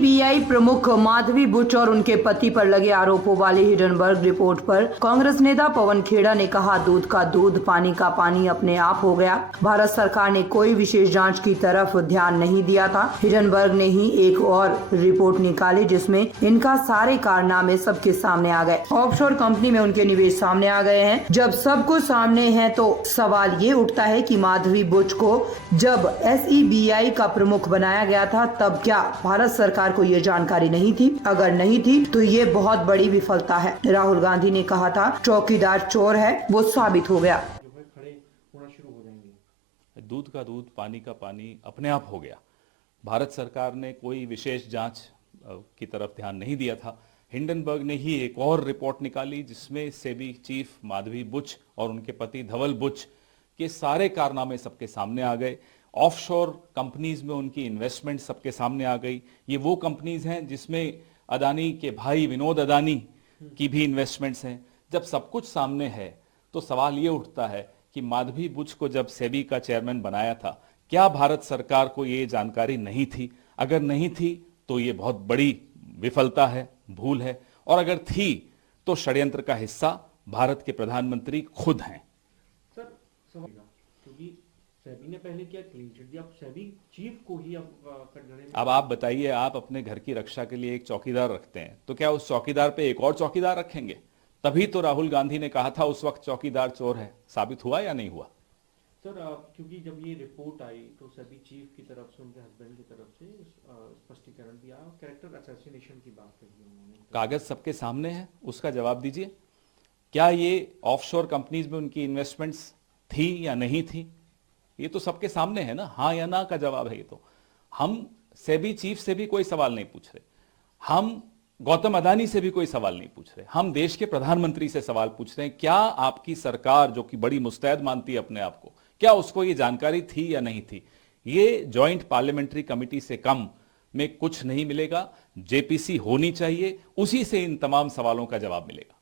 SEBI प्रमुख माधवी बुच और उनके पति पर लगे आरोपों वाली हिडनबर्ग रिपोर्ट पर कांग्रेस नेता पवन खेड़ा ने कहा, दूध का दूध पानी का पानी अपने आप हो गया। भारत सरकार ने कोई विशेष जांच की तरफ ध्यान नहीं दिया था। हिडनबर्ग ने ही एक और रिपोर्ट निकाली जिसमें इनका सारे कारनामे सबके सामने आ गए। ऑफशोर कंपनी में उनके निवेश सामने आ गए हैं। जब सब कुछ सामने है तो सवाल ये उठता है कि माधवी बुच को जब एसईबीआई का प्रमुख बनाया गया था तब क्या भारत सरकार को ये जानकारी नहीं थी? अगर नहीं थी तो ये बहुत बड़ी विफलता है। राहुल गांधी ने कहा था चौकीदार चोर है, वो साबित हो गया। खड़े होना शुरू हो जाएंगे। दूध का दूध पानी का पानी अपने आप हो गया। भारत सरकार ने कोई विशेष जांच की तरफ ध्यान नहीं दिया था। हिंडनबर्ग ने ही एक और रिपोर्ट निकाली जिसमें सेबी चीफ माधवी बुच और उनके पति धवल बुच के सारे कारनामे सबके सामने आ गए। ऑफशोर कंपनीज में उनकी इन्वेस्टमेंट सबके सामने आ गई। ये वो कंपनीज हैं जिसमें अदानी के भाई विनोद अदानी की भी इन्वेस्टमेंट्स हैं। जब सब कुछ सामने है तो सवाल ये उठता है कि माधवी बुच को जब सेबी का चेयरमैन बनाया था, क्या भारत सरकार को ये जानकारी नहीं थी? अगर नहीं थी तो ये बहुत बड़ी विफलता है, भूल है, और अगर थी तो षड्यंत्र का हिस्सा भारत के प्रधानमंत्री खुद हैं। सर क्योंकि सेबी ने पहले क्या क्लीन चिट दिया, अब सेबी चीफ को ही अब कटघरे में। अब आप बताइए, आप अपने घर की रक्षा के लिए एक चौकीदार रखते हैं तो क्या उस चौकीदार पे एक और चौकीदार रखेंगे? तभी तो राहुल गांधी ने कहा था उस वक्त चौकीदार चोर है। साबित हुआ या नहीं हुआ? सर क्योंकि जब ये रिपोर्ट आई तो सभी चीफ की तरफ से, उनके हस्बैंड की तरफ से स्पष्टीकरण दिया, कैरेक्टर असैसिनेशन की बात कही उन्होंने। कागज सबके सामने है, उसका जवाब दीजिए। क्या ये ऑफशोर कंपनीज में उनकी इन्वेस्टमेंट्स थी या नहीं थी? ये तो सबके सामने है ना, हाँ या ना का जवाब है। ये तो हम सेबी चीफ से भी कोई सवाल नहीं पूछ रहे, हम गौतम अदानी से भी कोई सवाल नहीं पूछ रहे, हम देश के प्रधानमंत्री से सवाल पूछ रहे हैं। क्या आपकी सरकार, जो कि बड़ी मुस्तैद मानती है अपने आप को, क्या उसको ये जानकारी थी या नहीं थी? ये जॉइंट पार्लियामेंट्री कमेटी से कम में कुछ नहीं मिलेगा। जेपीसी होनी चाहिए, उसी से इन तमाम सवालों का जवाब मिलेगा।